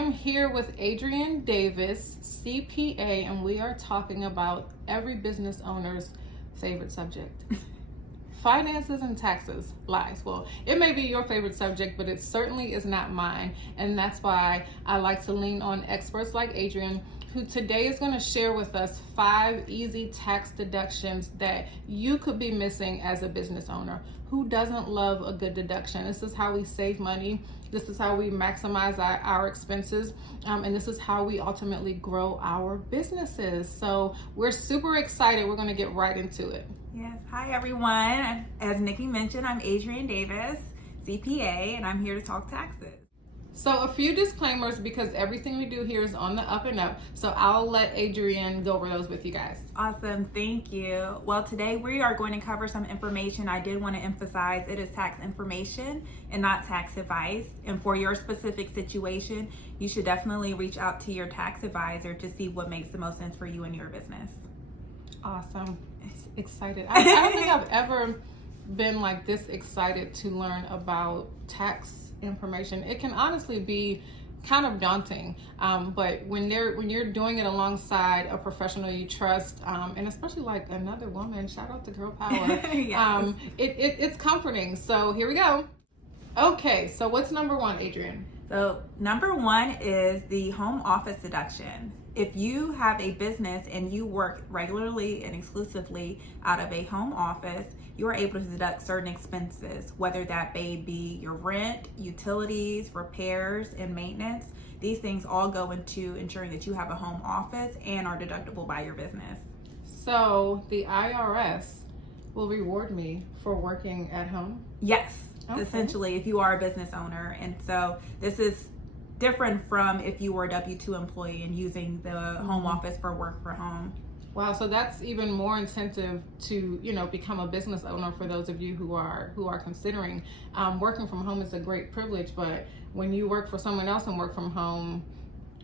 am here with Adrienne Davis, CPA, and we are talking about every business owner's favorite subject. Finances and taxes. Lies. Well, it may be your favorite subject, but it certainly is not mine. And that's why I like to lean on experts like Adrienne, who today is going to share with us 5 easy tax deductions that you could be missing as a business owner. Who doesn't love a good deduction? This is how we save money. This is how we maximize our expenses. And this is how we ultimately grow our businesses. So we're super excited. We're going to get right into it. Yes. Hi, everyone. As Nikki mentioned, I'm Adrienne Davis, CPA, and I'm here to talk taxes. So a few disclaimers, because everything we do here is on the up and up. So I'll let Adrienne go over those with you guys. Awesome. Thank you. Well, today we are going to cover some information. I did want to emphasize it is tax information and not tax advice. And for your specific situation, you should definitely reach out to your tax advisor to see what makes the most sense for you and your business. Awesome. Excited. I don't think I've ever been like this excited to learn about tax information. It can honestly be kind of daunting, but when you're doing it alongside a professional you trust, and especially like another woman, shout out to Girl Power, Yes. It's comforting. So here we go. Okay, so what's number 1, Adrienne? So number 1 is the home office deduction. If you have a business and you work regularly and exclusively out of a home office, you are able to deduct certain expenses, whether that may be your rent, utilities, repairs, and maintenance. These things all go into ensuring that you have a home office and are deductible by your business. So the IRS will reward me for working at home? Yes, okay. Essentially, if you are a business owner. And so this is different from if you were a W-2 employee and using the home office for work from home. Wow, so that's even more incentive to, become a business owner for those of you who are considering. Working from home is a great privilege, but when you work for someone else and work from home,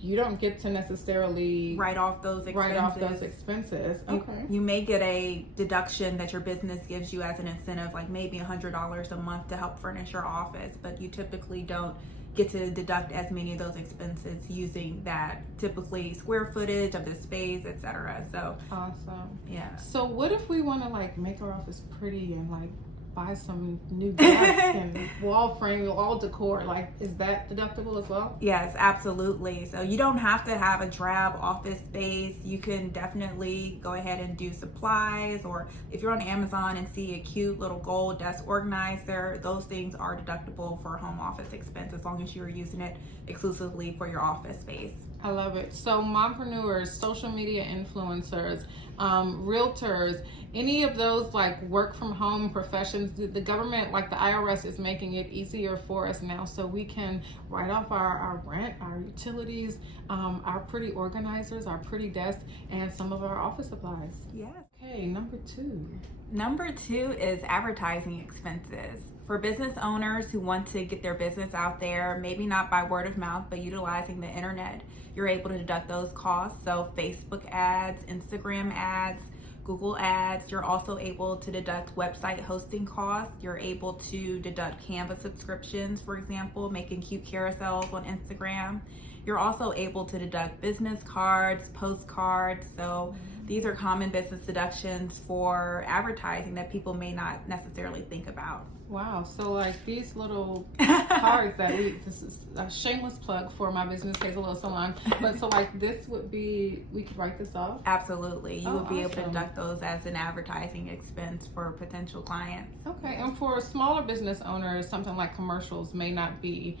you don't get to necessarily write off those expenses. Okay. You may get a deduction that your business gives you as an incentive, like maybe $100 a month to help furnish your office, but you typically don't get to deduct as many of those expenses using that typically square footage of the space, etc. So awesome. Yeah. So what if we want to like make our office pretty and like buy some new desks and wall frame, all decor, like is that deductible as well? Yes, absolutely. So you don't have to have a drab office space. You can definitely go ahead and do supplies, or if you're on Amazon and see a cute little gold desk organizer, those things are deductible for home office expense as long as you're using it exclusively for your office space. I love it. So mompreneurs, social media influencers, realtors, any of those like work from home professions, the government, like the IRS, is making it easier for us now, so we can write off our rent, our utilities, our pretty organizers, our pretty desks, and some of our office supplies. Yes. Okay, number 2. Number 2 is advertising expenses. For business owners who want to get their business out there, maybe not by word of mouth, but utilizing the internet, you're able to deduct those costs. So Facebook ads, Instagram ads, Google ads. You're also able to deduct website hosting costs. You're able to deduct Canva subscriptions, for example, making cute carousels on Instagram. You're also able to deduct business cards, postcards. So these are common business deductions for advertising that people may not necessarily think about. Wow, so like these little cards this is a shameless plug for my business, Hazel Salon, but so like this would be, we could write this off? Absolutely, you would be able to awesome. deduct those as an advertising expense for potential clients. Okay, and for smaller business owners, something like commercials may not be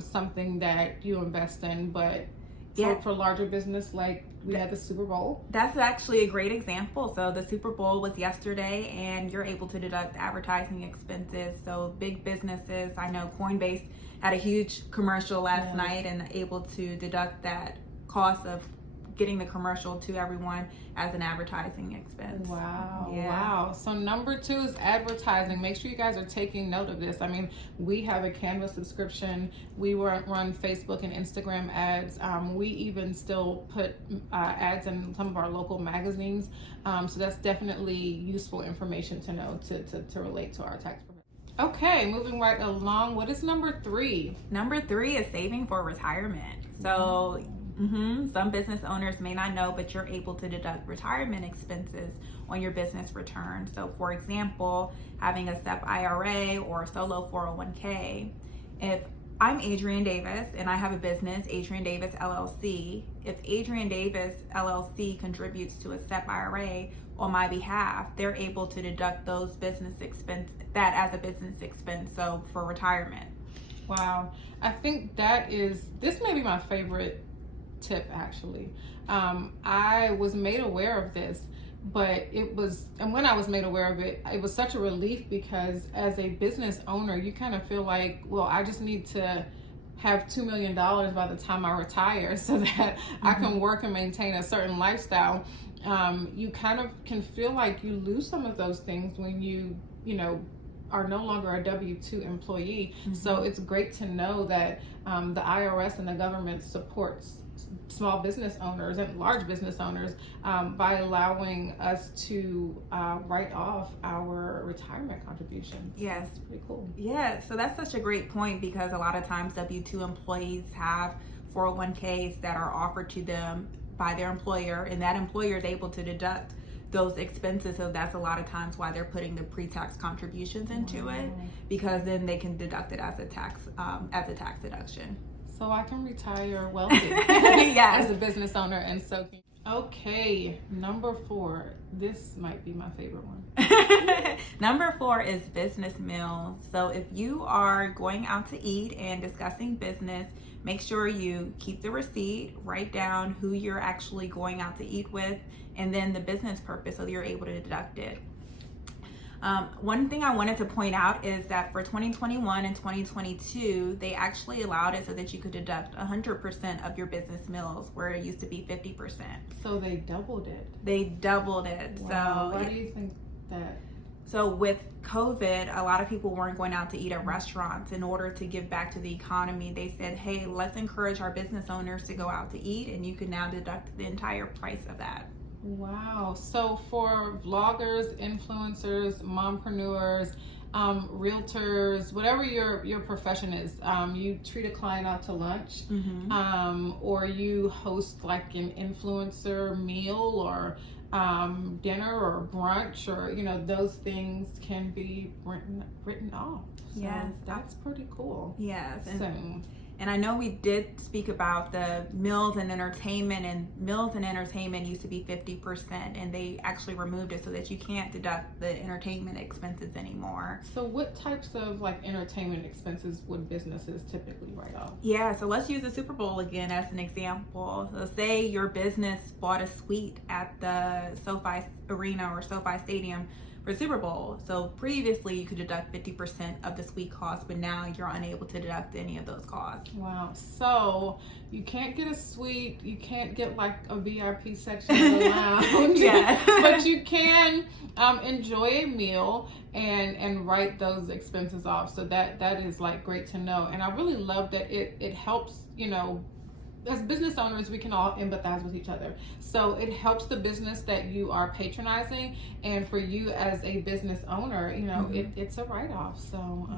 something that you invest in, but for larger business, like we had the Super Bowl. That's actually a great example. So the Super Bowl was yesterday, and you're able to deduct advertising expenses. So big businesses, I know Coinbase had a huge commercial last night and able to deduct that cost of getting the commercial to everyone as an advertising expense. Wow. Yeah. Wow. So number 2 is advertising. Make sure you guys are taking note of this. I mean, we have a Canva subscription. We run Facebook and Instagram ads. We even still put ads in some of our local magazines. So that's definitely useful information to know to relate to our tax profession. Okay, moving right along. What is number 3? Number 3 is saving for retirement. So some business owners may not know, but you're able to deduct retirement expenses on your business return. So for example, having a SEP IRA or a solo 401k. If I'm Adrienne Davis and I have a business, Adrienne Davis LLC, if Adrienne Davis LLC contributes to a SEP IRA on my behalf, they're able to deduct those business expense, that as a business expense, so for retirement. Wow. I think this may be my favorite tip actually. I was made aware of this, but when I was made aware of it, it was such a relief because as a business owner, you kind of feel like, well, I just need to have $2 million by the time I retire so that I can work and maintain a certain lifestyle. You kind of can feel like you lose some of those things when you are no longer a W-2 employee. So it's great to know that the IRS and the government supports small business owners and large business owners by allowing us to write off our retirement contributions. Yes. That's pretty cool. Yeah, so that's such a great point because a lot of times W-2 employees have 401ks that are offered to them by their employer, and that employer is able to deduct those expenses. So that's a lot of times why they're putting the pre-tax contributions into it, because then they can deduct it as a tax deduction. So I can retire wealthy Yes. as a business owner, and so can. Okay, number 4. This might be my favorite one. Number 4 is business meals. So if you are going out to eat and discussing business, make sure you keep the receipt, write down who you're actually going out to eat with, and then the business purpose so you're able to deduct it. One thing I wanted to point out is that for 2021 and 2022, they actually allowed it so that you could deduct 100% of your business meals, where it used to be 50%. So they doubled it. They doubled it. Wow. So why do you think that? So with COVID, a lot of people weren't going out to eat at restaurants. In order to give back to the economy, they said, hey, let's encourage our business owners to go out to eat, and you can now deduct the entire price of that. Wow. So for vloggers, influencers, mompreneurs, realtors, whatever your profession is, you treat a client out to lunch, or you host like an influencer meal or dinner or brunch, or those things can be written off. So Yes. that's pretty cool. Yes. And I know we did speak about the meals and entertainment, and meals and entertainment used to be 50%, and they actually removed it so that you can't deduct the entertainment expenses anymore. so what types of like entertainment expenses would businesses typically write off? Yeah, so let's use the Super Bowl again as an example. So say your business bought a suite at the SoFi Arena or SoFi Stadium for Super Bowl. So previously you could deduct 50% of the suite cost, but now you're unable to deduct any of those costs. Wow. So you can't get a suite, you can't get like a VIP section in the lounge, Yeah. but you can enjoy a meal and write those expenses off. So that is like great to know. And I really love that it helps, as business owners, we can all empathize with each other. So it helps the business that you are patronizing, and for you as a business owner, it's a write-off. So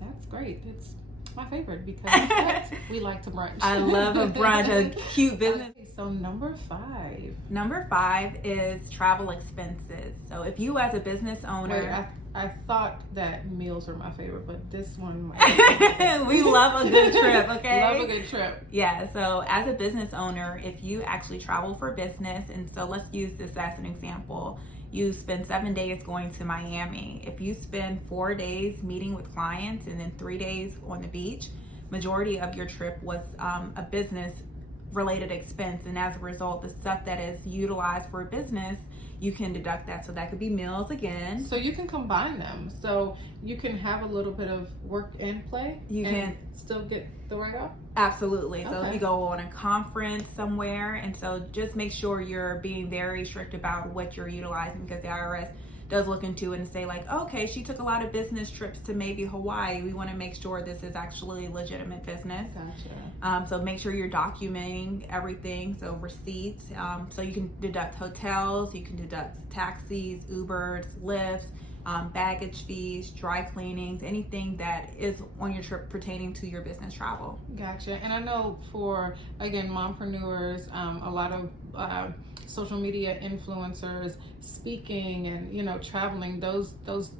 that's great. It's my favorite because we like to brunch. I love a brunch, a cute business. Okay, so number 5. Number 5 is travel expenses. So if you as a business owner... Wait, I thought that meals were my favorite, but this one might we love a good trip, okay? Love a good trip. Yeah, so as a business owner, if you actually travel for business, and so let's use this as an example. You spend 7 days going to Miami. If you spend 4 days meeting with clients and then 3 days on the beach, majority of your trip was a business related expense, and as a result, the stuff that is utilized for business, you can deduct that. So that could be meals again. So you can combine them. So you can have a little bit of work and play. You can still get the write-off? Absolutely. So Okay. if you go on a conference somewhere, and so just make sure you're being very strict about what you're utilizing, because the IRS does look into it and say like, okay, she took a lot of business trips to maybe Hawaii. We want to make sure this is actually legitimate business. Gotcha. So make sure you're documenting everything. So receipts. So you can deduct hotels, you can deduct taxis, Ubers, Lyfts. baggage fees, dry cleanings, anything that is on your trip pertaining to your business travel. Gotcha. And I know for, again, mompreneurs, a lot of social media influencers, speaking and, you know, traveling, those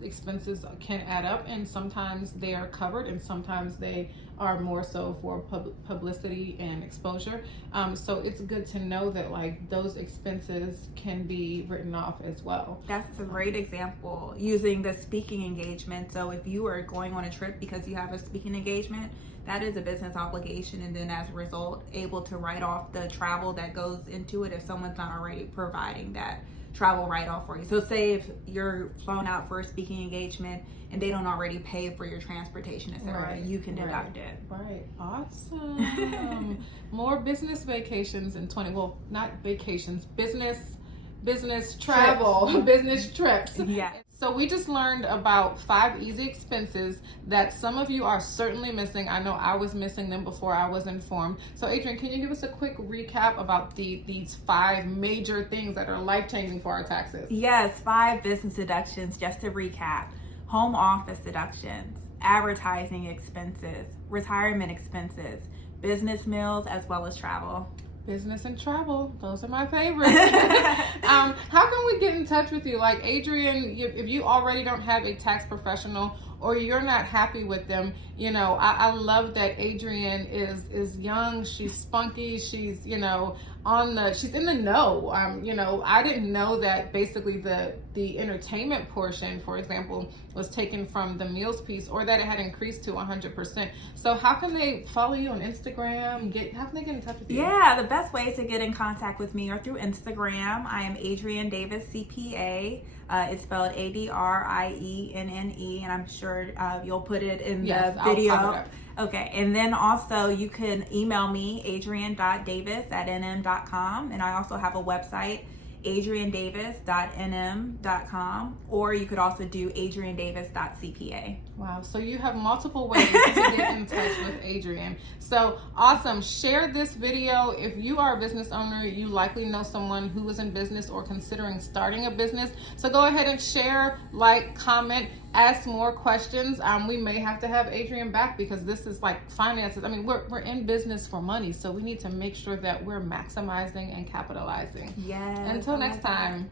expenses can add up, and sometimes they are covered and sometimes they are more so for publicity and exposure. So it's good to know that like those expenses can be written off as well. That's a great example using the speaking engagement. So if you are going on a trip because you have a speaking engagement, that is a business obligation, and then as a result able to write off the travel that goes into it if someone's not already providing that travel write-off for you. So say if you're flown out for a speaking engagement and they don't already pay for your transportation, etc., Right, you can deduct it. Right. Awesome. More business vacations in not vacations, business travel, business trips. Yeah. So we just learned about 5 easy expenses that some of you are certainly missing. I know I was missing them before I was informed. So Adrian, can you give us a quick recap about these 5 major things that are life-changing for our taxes? Yes, 5 business deductions, just to recap. Home office deductions, advertising expenses, retirement expenses, business meals, as well as travel. Business and travel, those are my favorites. How can we get in touch with you? Like Adrian, if you already don't have a tax professional or you're not happy with them, you know, I love that Adrian is young, she's spunky, she's, you know, she's in the know. You know, I didn't know that basically the entertainment portion, for example, was taken from the meals piece, or that it had increased to 100%. So how can they follow you on Instagram? How can they get in touch with you? Yeah, the best ways to get in contact with me are through Instagram. I am Adrienne Davis CPA. It's spelled ADRIENNE, and I'm sure you'll put it in the video. I'll pop it up. Okay, and then also you can email me, adrian.davis@nm.com, and I also have a website, adriandavis.nm.com, or you could also do adriandavis.cpa. Wow, so you have multiple ways to get in touch with Adrian. So awesome. Share this video. If you are a business owner, you likely know someone who is in business or considering starting a business. So go ahead and share, like, comment, ask more questions. We may have to have Adrian back because this is like finances. I mean, we're in business for money, so we need to make sure that we're maximizing and capitalizing. Yes. Until next time.